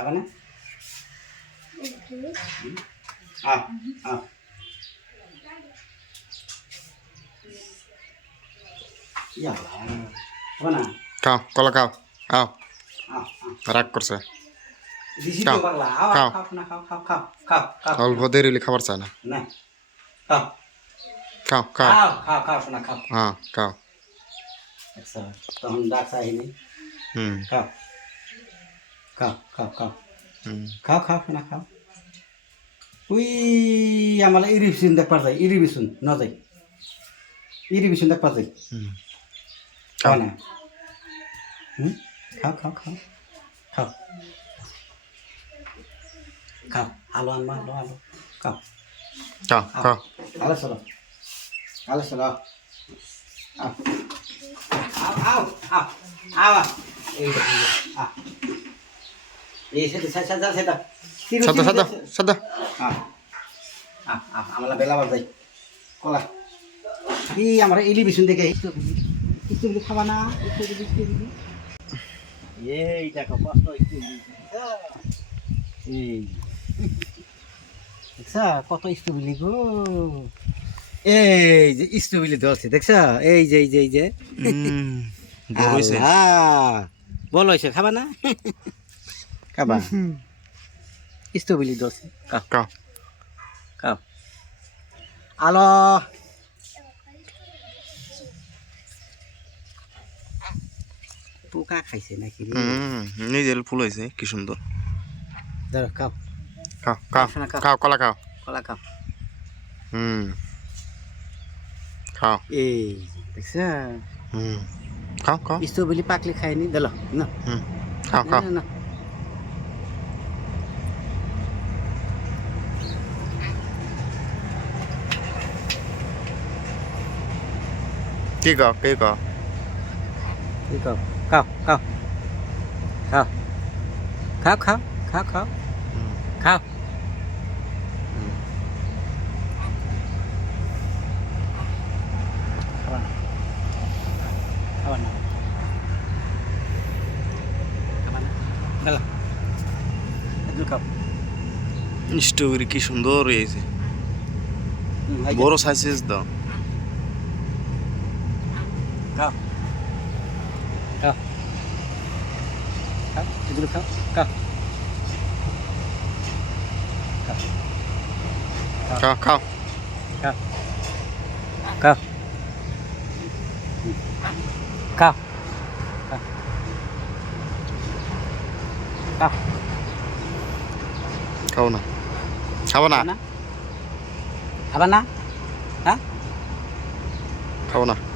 খাবে না? আহ আহ ইয়া খাবে না? খাও কলা খাও খাও আহ রাগ করছে দিছি তো পাগলা আও খাও। খাও না খাও খাও খাও খাও খাও অল্প দেরি হলে খাবার চায় না না খাও খাও খাও খাও খাও খাও না খাও হ্যাঁ খাও আচ্ছা তখন ডাক চাইনি হুম খাও খাও খাও খাও হুম খাও খাও না খাও উই আমালা ইরিবিশন দেখ পার যায় ইরিবিশন না যায় ইরিবিশন দেখ পার যায় হুম খাও না খাও খাও খাও খাও খাও আলো আনবা আলো আলো খাও খাও খাও আলো চলো আলো চলো আও আও আও আও আও এই আ এই সেটা সেটা সেটা সাদা সাদা সাদা আমরা বেলা বার যাই কলা কি আমরা এলিভেশন দেখে স্ট্রবেরি খাবা না স্ট্রবেরি এই দেখো কষ্ট এই দেখছা কত স্ট্রবেরি গো এই যে স্ট্রবেরি ধরছে দেখছা এই যে এই যে এই যে বল হয়েছে খাবা না খাবা স্ট্রবেরি ধরছে খাও খাও আলো পোকা খাইছে নাকি নিজের ফুল হয়েছে কি সুন্দর ধরো খাও খাও খাও খাও কলা খাও কলা খাও হুম খাও এই দেখছা হুম খাও খাও স্ট্রবেরি পাকলে খাইনি দিল না হুম খাও খাও না কি খাও কি খাও খাও খাও খাও খাও খাও খাও খাও খাও খাও খাবার না খাবার না দিল একটু খাও স্ট্রবেরি কি সুন্দর হয়েছে বড় সাইজেস দাও খাও খাও খাও এগুলো খাও খাও খাও খাও খাও খাও খাও খাও খাও না খাবো না খাবার না হ্যাঁ খাবো না